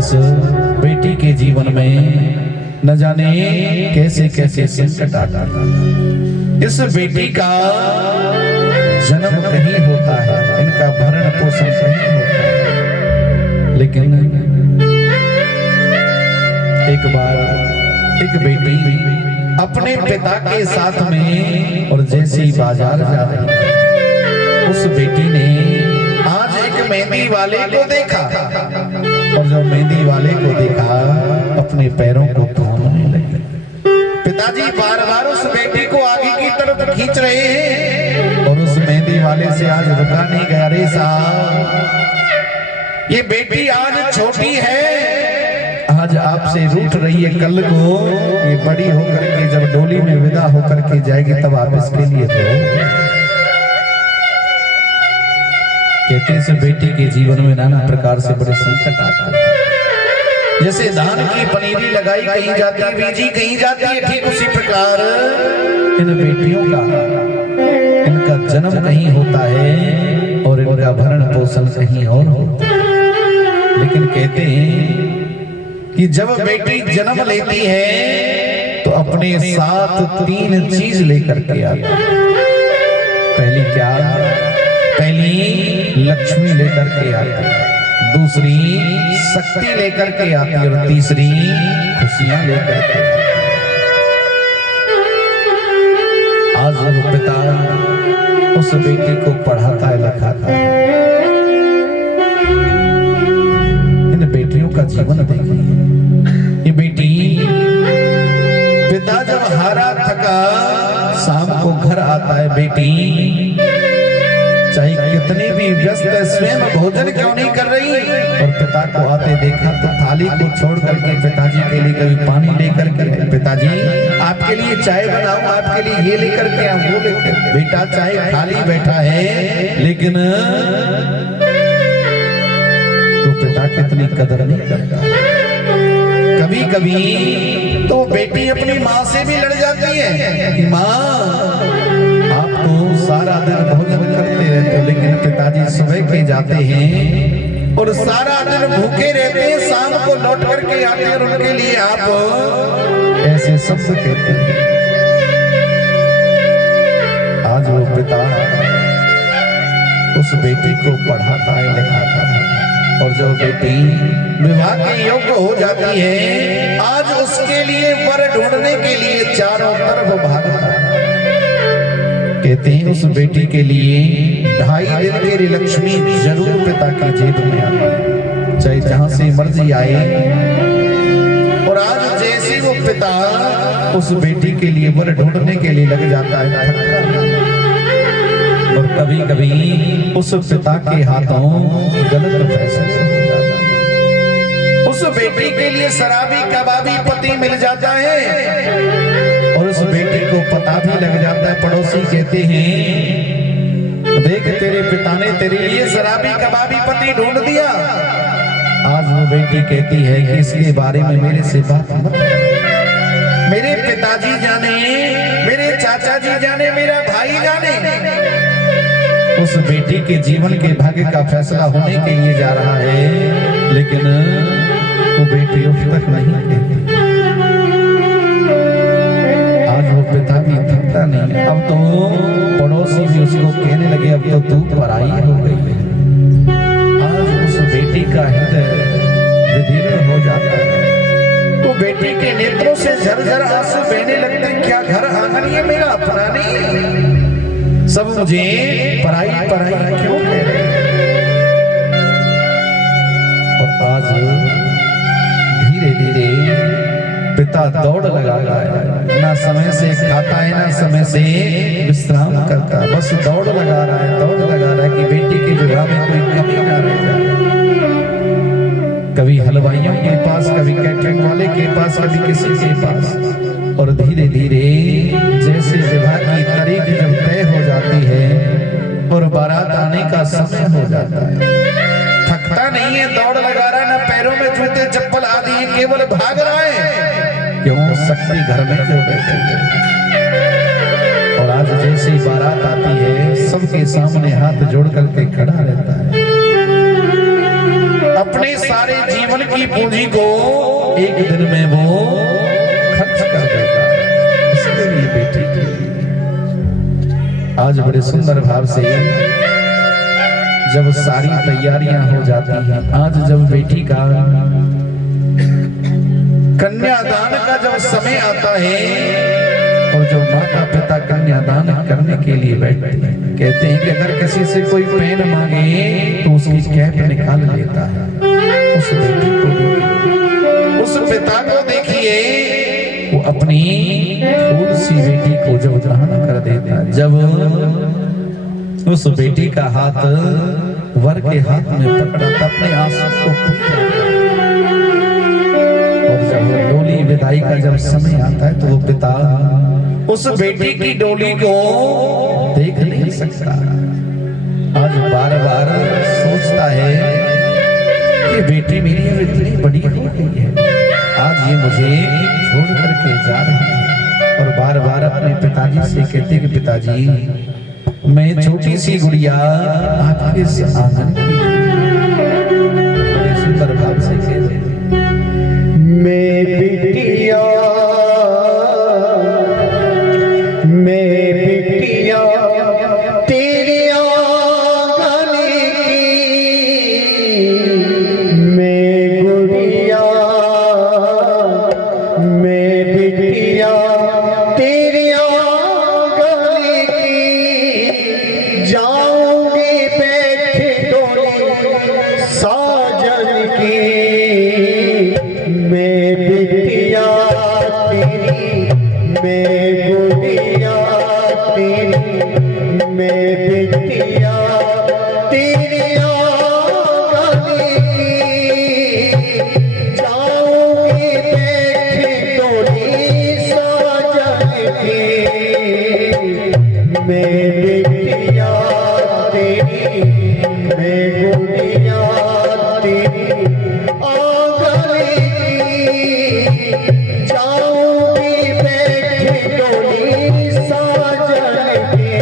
इस बेटी के जीवन में न जाने कैसे कैसे संकट आता था। इस बेटी का जन्म कहीं होता है, इनका भरण पोषण कहीं होता है, लेकिन एक बार एक बेटी अपने पिता के साथ में और जैसे ही बाजार जा रही, उस बेटी ने आज एक मेहंदी वाले को देखा और जब मेहंदी वाले को देखा अपने पैरों को थामने लगी। पिताजी बार बार उस बेटी को आगे की तरफ खींच रहे हैं और उस मेहंदी वाले से आज रुका नहीं गया। रे साहब, ये बेटी आज छोटी है, आज आपसे रूठ रही है, कल को ये बड़ी होकर के जब डोली में विदा होकर के जाएगी तब आप इसके लिए दो। कहते इस बेटी के जीवन में नाना प्रकार से बड़े संकट आते हैं। जैसे धान की पनीरी लगाई कहीं जाती है, बीजी कहीं जाती है, ठीक उसी प्रकार इन बेटियों का इनका जन्म कहीं होता है और इनका भरण पोषण कहीं और होता है। लेकिन कहते हैं कि जब बेटी जन्म लेती है तो अपने साथ 3 चीज लेकर के आती है। पहली क्या? पहली लक्ष्मी लेकर के आती है, दूसरी शक्ति लेकर के आती है और तीसरी खुशियां लेकर के आती है। आज वो पिता उस बेटी को पढ़ाता है, लिखाता है। इन बेटियों का जीवन देखिए। ये बेटी पिता जब हारा थका शाम को घर आता है, बेटी चाहे कितनी भी व्यस्त है स्वयं भोजन क्यों नहीं कर रही, और पिता को आते देखा तो थाली को छोड़ करके पिताजी के लिए कभी पानी लेकर के, पिताजी आपके लिए चाय बनाऊं, आपके लिए ये लेकर के आऊं, वो लेकर। बेटा चाहे खाली बैठा है लेकिन तो पिता की इतनी कदर नहीं करता। कभी कभी तो बेटी अपनी माँ से भी लड़ जाती है कि माँ आप तो सारा दिन भोजन करते रहते हो, लेकिन पिताजी सुबह के जाते हैं और सारा दिन भूखे रहते हैं, शाम को लौट करके आते हैं और उनके लिए आप ऐसे शब्द कहते हैं। आज वो पिता उस बेटी को पढ़ाता है, लिखाता है और जो बेटी विवाह के योग्य हो जाती है, आज उसके लिए वर ढूंढने के लिए चारों तरफ भागता है। कहते हैं उस बेटी के लिए 2.5 दिन के लिए लक्ष्मी जरूर पिता की जेब में आती है, चाहे जहां से मर्जी आए। और आज जैसे वो पिता उस बेटी के लिए वर ढूंढने के लिए लग जाता है, और कभी कभी उस पिता के हाथों गलत फैसले हो जाता है। उस बेटी के लिए शराबी कबाबी पति मिल जाता है और उस बेटी को पता भी लग जाता है। पड़ोसी कहते हैं देख तेरे पिता ने तेरे लिए शराबी कबाबी पति ढूंढ दिया। आज वो बेटी कहती है कि इसके बारे में मेरे से बात मत कर, मेरे पिताजी जाने, मेरे चाचा जी जाने, मेरा भाई जाने। उस बेटी के जीवन के भाग्य का फैसला होने के लिए जा रहा है, लेकिन वो बेटी उस तक नहीं कहती। आज वो पिता भी थकता नहीं, अब तो पड़ोसी भी उसको कहने लगे अब तो तू पराई हो गई। आज उस बेटी का हृदय विदीर्ण हो जाता है। वो बेटी के नेत्रों से झरझर आंसू बहने लगते हैं। क्या घर आंगन ये मेरा अपना नहीं, सब मुझे पराई पराई क्यों कह रहे हैं। और आज धीरे धीरे पिता दौड़ लगाता है, ना समय से खाता है ना समय से विश्राम करता, बस दौड़ लगा रहा है, दौड़ लगा रहा है कि बेटी के विवाह में कोई कमी ना रह जाए। कभी हलवाइयों के पास, कभी कैटरिंग वाले के पास, कभी किसी के पास। और धीरे धीरे जैसे विवाह की तारीख जब तय हो जाती है और बारात आने का समय हो जाता है, थकता नहीं है, दौड़ लगा रहा है, ना पैरों में जूते चप्पल आदि है, केवल भाग रहा है। क्यों? शक्ति घर में जो बैठे हैं। और आज जैसे बारात आती है सबके सामने हाथ जोड़ करके खड़ा रहता है। अपने सारे जीवन की पूंजी को एक दिन में वो खर्च कर देगा। इसके लिए बेटी के आज बड़े सुंदर भाव से जब सारी तैयारियां हो जाती हैं, आज जब बेटी का कन्यादान का जब समय आता है और जब माता पिता कन्यादान करने के लिए बैठते हैं, कहते हैं कि अगर किसी से कोई पेन मांगे तो उसकी कैप निकाल लेता है। उस बेटी को उस पिता को देखिए, वो अपनी फूल सी बेटी को जब ग्रहण कर देता है, जब उस बेटी का हाथ वर के हाथ में पकड़ा, अपने आंसू को पीता, और जब डोली विदाई का जब समय आता है तो वो पिता उस बेटी की डोली को देख नहीं सकता। आज बार बार सोचता है कि बेटी मेरी अब इतनी बड़ी हो गई है, आज ये मुझे छोड़ करके जा रही है। और बार बार अपने पिताजी से कहते कि पिताजी मैं छोटी सी गुड़िया आपके आंगन की, सुंदर भाव से कहते मैं बिटिया तेरे आंगन की, मैं गुड़िया मैं बिटिया तेरे आंगन की, जाऊंगी बैठे डोली साजन की, मैं बिटिया तेरी मैं गुड़िया तेरी मैं बिटिया तेरी आंगन की, जाऊंगी बैठे डोली साजन की, मैं बिटिया तेरी मैं गुड़िया तेरी आंगन की, जाऊंगी बैठे डोली साजन की,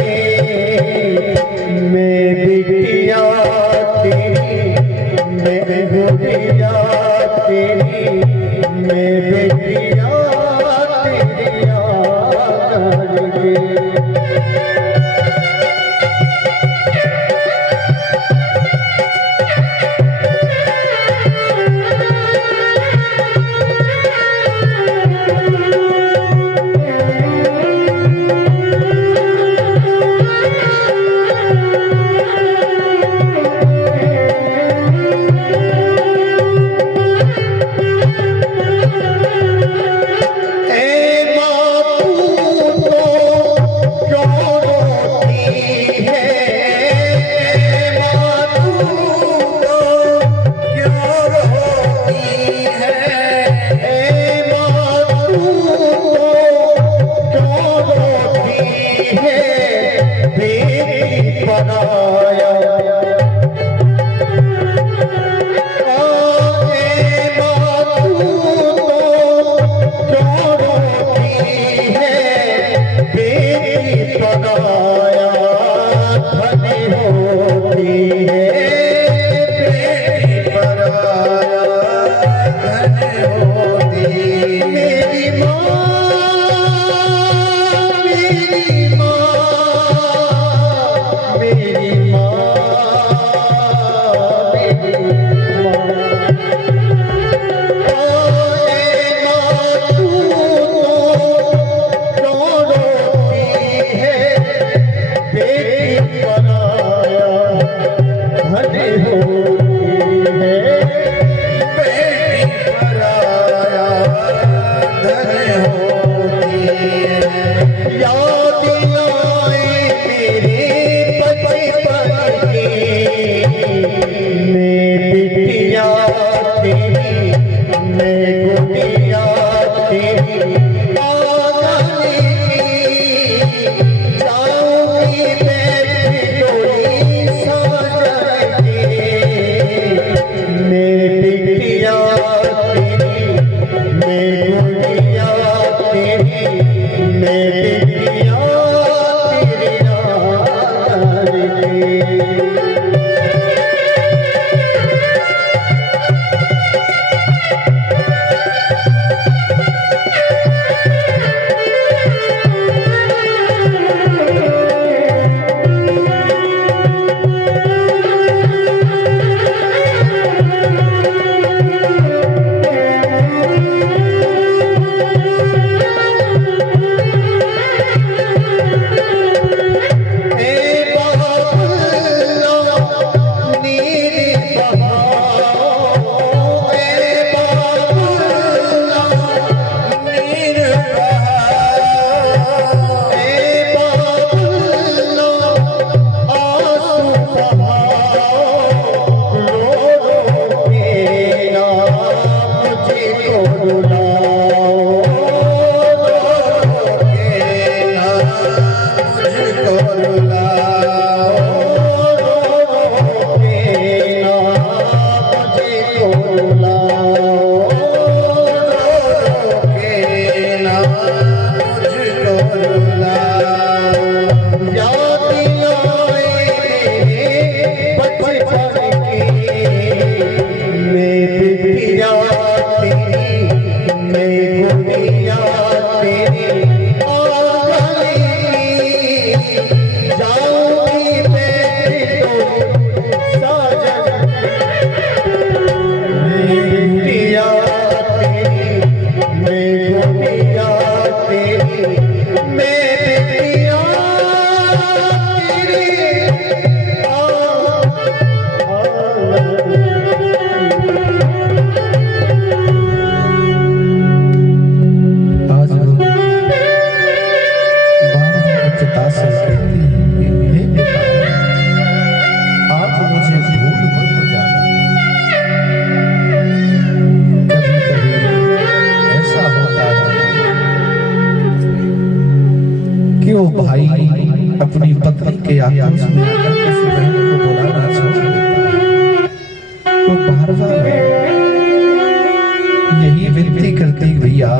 मैं बिटिया तेरी मैं गुड़िया तेरी मैं बिटिया तेरी आंगन की। मैं भाई अपनी पत्नी के आकाश में आकर किसी बहन को बुलाना छोड़ देता है। वो बार-बार यही विनती करती भैया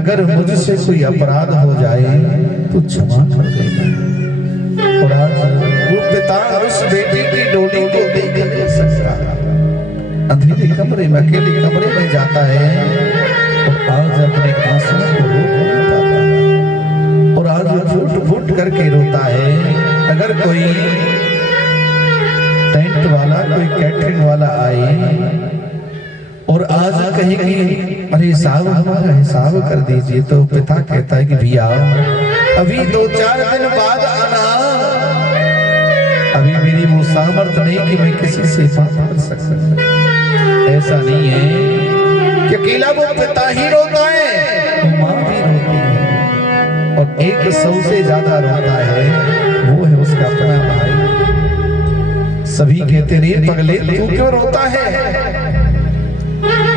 अगर मुझसे कोई अपराध हो जाए तो क्षमा कर देना। और आज वो पिता उस बेटी की डोली को देख नहीं सकता, अंधेरे कमरे में अकेले कमरे में जाता है और आज अपने आंसुओं को रोक नहीं पाता और आज फूट फूट करके रोता है। अगर कोई टेंट वाला कोई कैटरिंग वाला आए और आज कहेगी अरे साहब हमारा हिसाब कर दीजिए, तो पिता कहता है कि भैया अभी 2-4 दिन बाद आना, अभी मेरी वो सामर्थ्य नहीं कि मैं किसी से बात कर सकता। ऐसा नहीं है कि अकेला वो पिता ही रोता है, माँ भी रोती है और एक सबसे ज्यादा रोता है वो है उसका अपना भाई। सभी कहते रे पगले तू क्यों रोता है,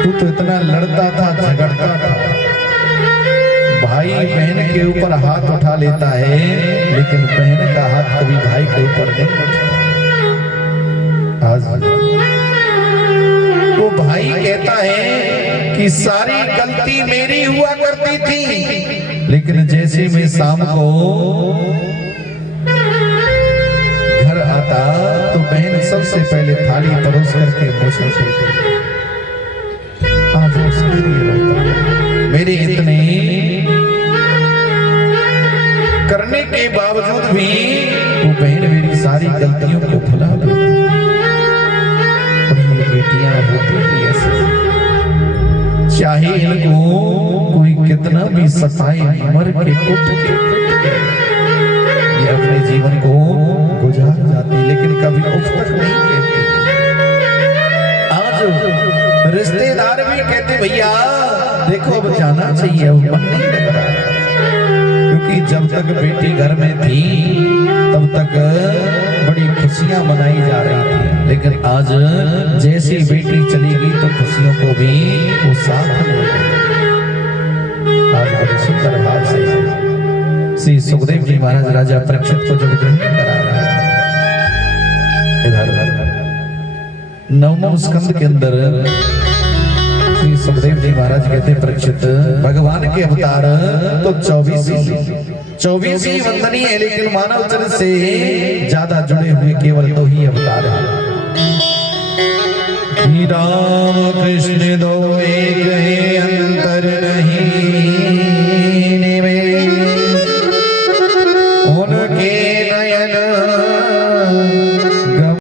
तू तो इतना लड़ता था झगड़ता था। भाई बहन के ऊपर हाथ उठा लेता है लेकिन बहन का हाथ कभी भाई के ऊपर नहीं उठता। आज वो भाई कहता है कि सारी गलती मेरी हुआ करती थी, लेकिन जैसे मैं शाम को घर आता तो बहन सबसे पहले थाली परोस करके मुझे आज उसके लिए रोता। मेरे इतने करने के बावजूद भी वो बहन मेरी सारी गलतियों को भुला देती। और ये बेटियां होती थी ऐसे, चाहे इनको कोई कितना भी सताए मर के कुट के ये अपने जीवन को गुजार जाती, लेकिन कभी उफ तक नहीं कहती। आज रिश्तेदार भी कहते भैया देखो अब जाना चाहिए, अब मन नहीं लग रहा, क्योंकि जब तक बेटी घर में थी तब तक बड़ी खुशियां मनाई जा रही थी, लेकिन आज जैसी बेटी चली गई तो खुशियों को भी वो साथ ले गई। आज बड़े सुंदर भाव से श्री सुखदेव जी महाराज राजा परीक्षित को जब ग्रहण करा रहे हैं, इधर 9वें स्कंद के अंदर श्री सुखदेव जी महाराज कहते परीक्षित भगवान के अवतार तो 24 ही वंदनीय है, लेकिन मानव चरित्र से ज्यादा जुड़े हुए केवल 2 ही अवतार हैं। राम कृष्ण दो